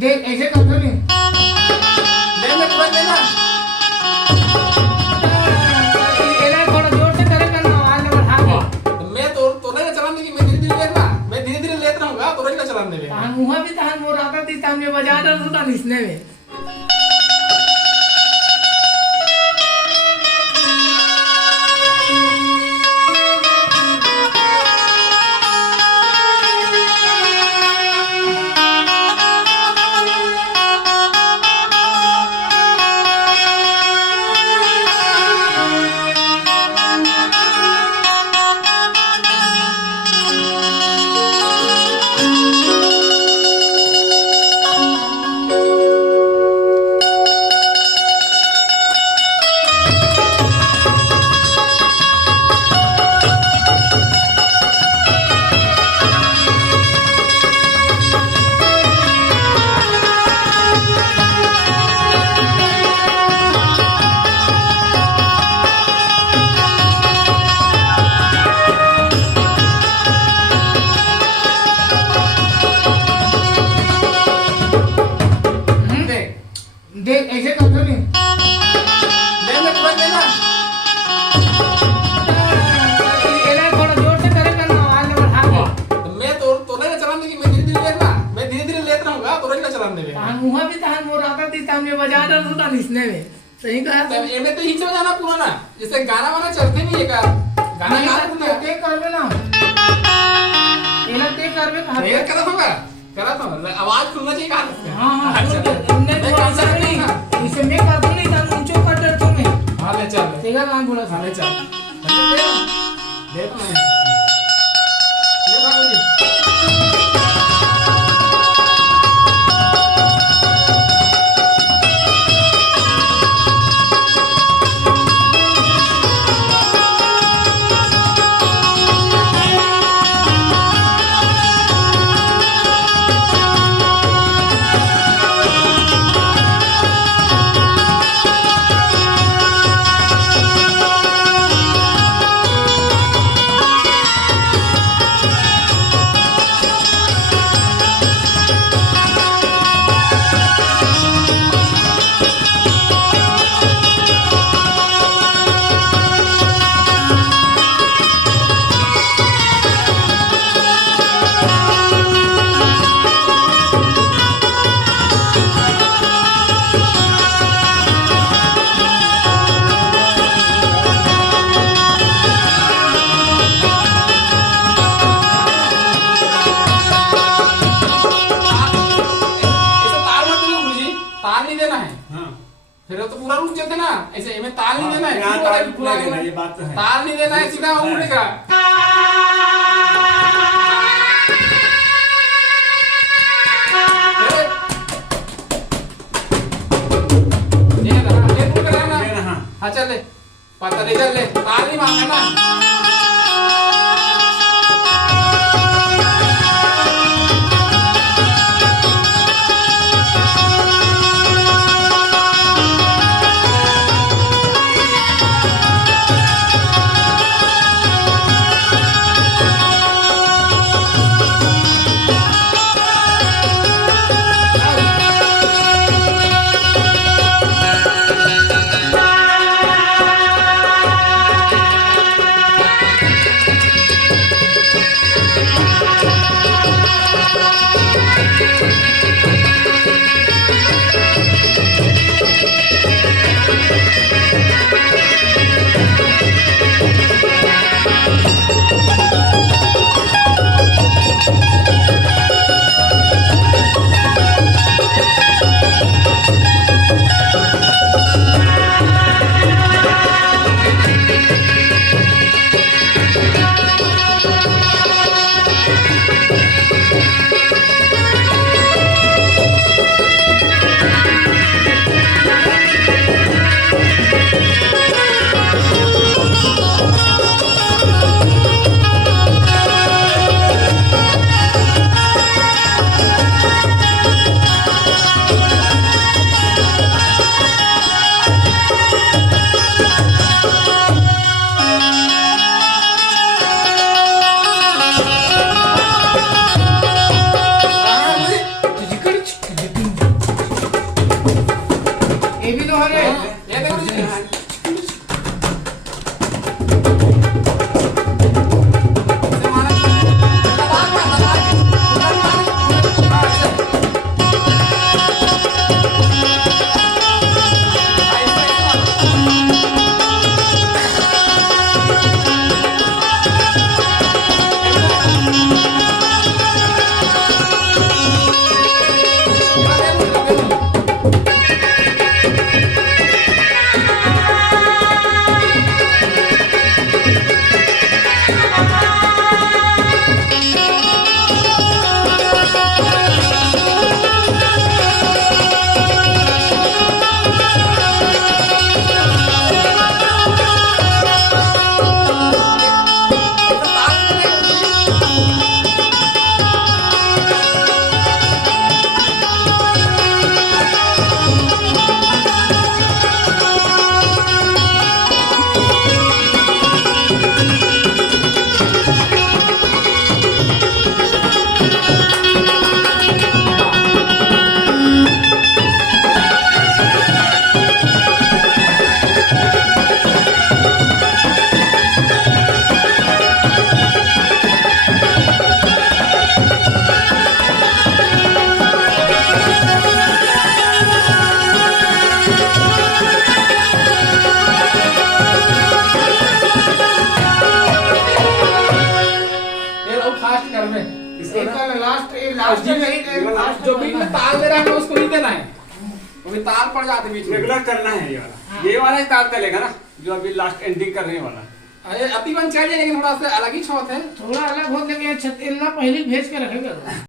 देख ऐसे कर दो नहीं। दे मैं तुरंत देना। ये थोड़ा जोर से करेगा ना, आवाज में बढ़ा के। तो मैं तो नहीं चलाने देगी, मैं धीरे धीरे लेना, मैं धीरे धीरे लेता रहूंगा तो नहीं चलाने देगी। तान मुहा भी तान मोर आता थी, तान में बजा रहा था इसने में। देख ऐसे कर दो नहीं। दे मैं तुरंत देना। ये थोड़ा जोर से करेगा ना, आवाज में बढ़ा के। तो मैं तो नहीं चलाने देगी, मैं धीरे धीरे लेना, मैं धीरे धीरे लेता रहूंगा तो नहीं चलाने देगी। तान मुहा भी तान मोर आता थी, तान में बजा रहा था इसने में। सही कहा तो ये में तो हिंच में जाना पूरा ना, जैसे गाना वाना चलते नहीं है का गाना नहीं गा सकते, पूरा ते करबे ना। ये ते करबे कहा। ये करा होगा, करा तो आवाज खुलना चाहिए कहां से। हाँ अच्छा तुमने तो ऐसा नहीं, इसे मैं कर दूं नहीं, तान ऊंचो कर दे तुम्हें। हां ले चल, तेरा काम बोला था। हां ले चल, दे तो मैं ये बाबू जी। ताल नहीं देना है। हाँ। फिर तो पूरा रुक जाते ना, ऐसे में ताल नहीं देना है, यहाँ पूरा ताल पूरा नहीं देना, ये बात तो है। ताल नहीं देना है, सीधा उड़ेगा। हाँ चल ले, पता ले चल ले, ताल नहीं मांगना ना। लास्ट लास्ट जो बीच में ताल दे रहा है उसको नहीं देना है, अभी ताल पड़ जाते बीच में। रेगुलर चलना है ये वाला, ये वाला ही ताल चलेगा ना जो अभी लास्ट एंडिंग करने वाला। अरे अति बन चाहिए लेकिन थोड़ा सा अलग ही छौत है। थोड़ा अलग हो, लेकिन छत पहले भेज के रखेगा।